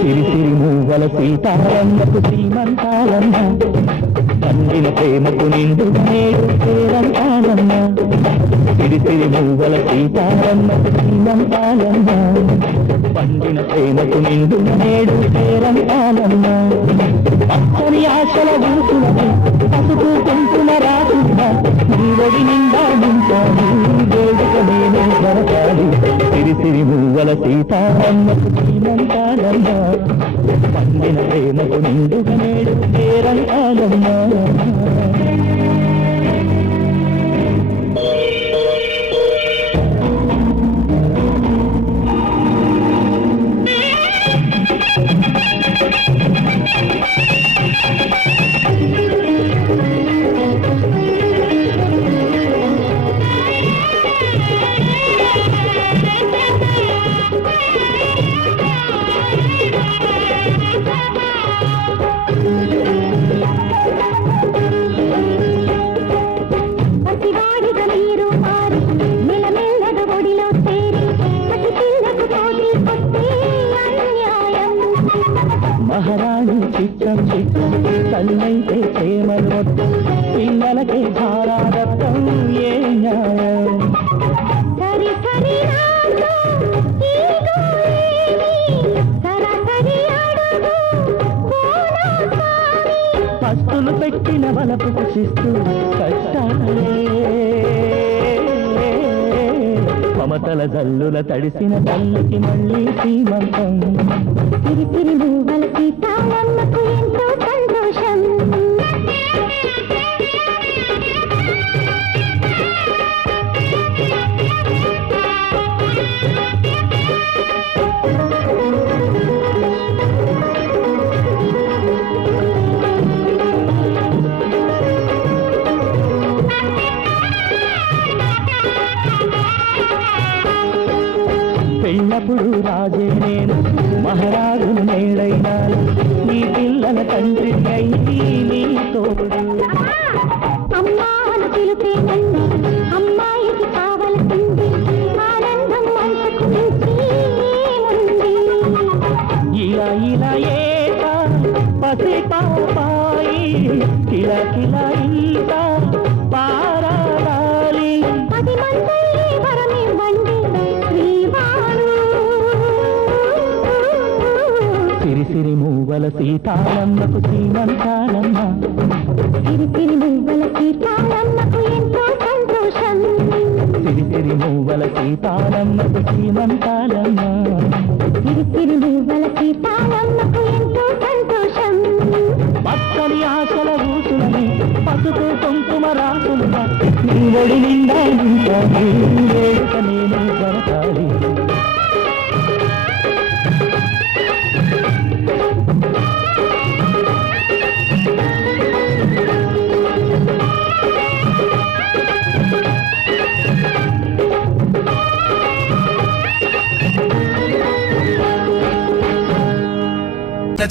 సిరిసిరి మూవల సీతారమ్మకు శ్రీమంతాలమ్మ పండిన ప్రేమకు నిండు నేడు పేరంటాలమ్మ సిరిసిరి మూవల సీతారమ్మకు శ్రీమంతాలమ్మ పండిన ప్రేమకు నిండు నేడు పేరంటాలమ్మ అక్కని ఆశల ఊసులని పసుపు కుంకుమ రాకుండా నీ ఒడి నిండా నింపాలి వేడుక నేనే జరగాలి సిరిసిరి మూవల సీతారమ్మకు శ్రీమంతాలమ్మ పండిన ప్రేమకు నిండుగా నేడు పేరంటాలమ్మ మహారాణి చిత్రం చిత్రం తల్లైతే ప్రేమలు మొత్తం పిల్లలకే భారాదత్తం ఏ న్యాయం పస్తులు పెట్టిన వలపు కుషిస్తూ కష్టాలే మమతల జల్లుల తడిసిన తల్లికి మళ్ళీ శ్రీమంతం సిరిసిరి మూవల సీతారమ్మకు ఎంతో సంతోషం పెళ్ళప్పుడు రాజే నేను మహారాజును నేడైనాను నీ పిల్లల తండ్రి అయ్యి నీ తోడు అమ్మాను పిలుపేనండి అమ్మాయికి కావలసింది ఆనందం మనసుకు మించి ఏముంది ఇలా ఇలా ఏటా పసి పాపాయి కిలా కిలా ఈత పారాడాలి 10 మంది వరమివ్వండి శ్రీవారు సిరిసిరి మూవల సీతారమ్మకు శ్రీమంతాలమ్మ సిరిసిరి మూవల సీతారమ్మకు ఎంతో సంతోషం సిరిసిరి మూవల సీతారమ్మకు శ్రీమంతాలమ్మ సిరిసిరి మూవల సీతారమ్మకు ఎంతో సంతోషం పచ్చని ఆశల ఊసులని పసుపు కుంకుమ రాసులుగా నీ ఒడి నిండా నింపాలి వేడుక నేనే జరగాలి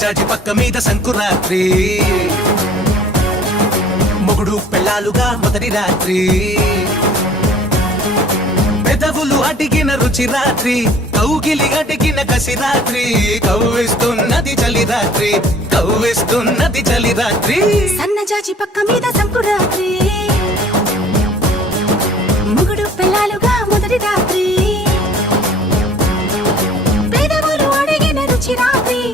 జాజి పక్క మీద సంకురాత్రి మొగుడు పెళ్ళాలుగా మొదటి రాత్రి పెదవులు అడిగిన రుచి రాత్రి కౌగిలి అడిగిన కసి రాత్రి కవ్విస్తున్నది చలి రాత్రి కవ్విస్తున్నది చలి రాత్రి సన్నజాజి పక్క మీద సంకురాత్రి